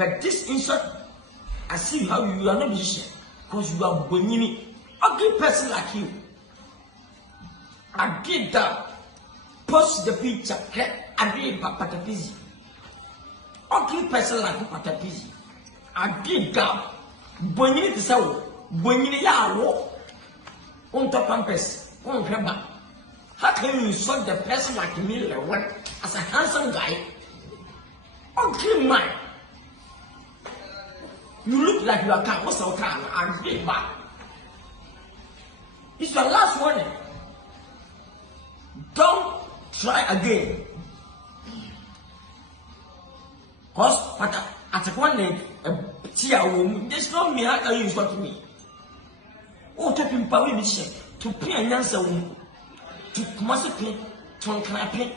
But this insult, I see how you are not musician because you are Bonini, ugly person like you. I did that. Post the picture. I did Patapizzi. Ugly person like Patapizzi. I did that. Bonini to say, Bonini ya wo. On top pampers. On remember. How can you insult the person like me as a handsome guy? Ugly man. You look like you are calm. What's your calm? I'm big back. It's your last warning. Don't try again. Cause at one day, there's no me. How can you insult me? Oh, to pimpa we mission to pay an answer to must pay to pay.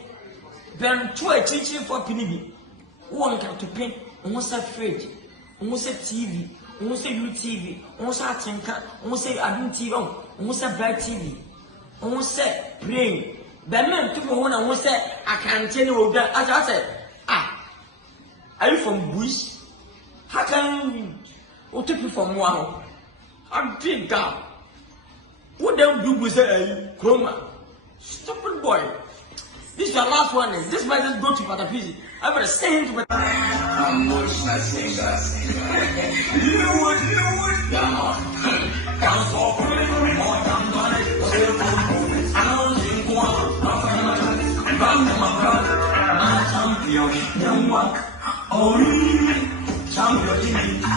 Then to a teaching for Pinibi. One can to pay almost a fridge, almost a TV, almost a UTV, almost a tanker, almost a Adin TV, almost a Bright TV, almost a brain. The man took one and almost said, I can't tell you that. As I said, are you from Bush? How can you take you from one? I'm big down. What they do with a chroma? Stupid boy. This is your last one. This might just go to Patapizzi. I'm gonna say him to my. I'm not saying you would. Come on. Come for me. I'm champion. Young one. Oh, champion.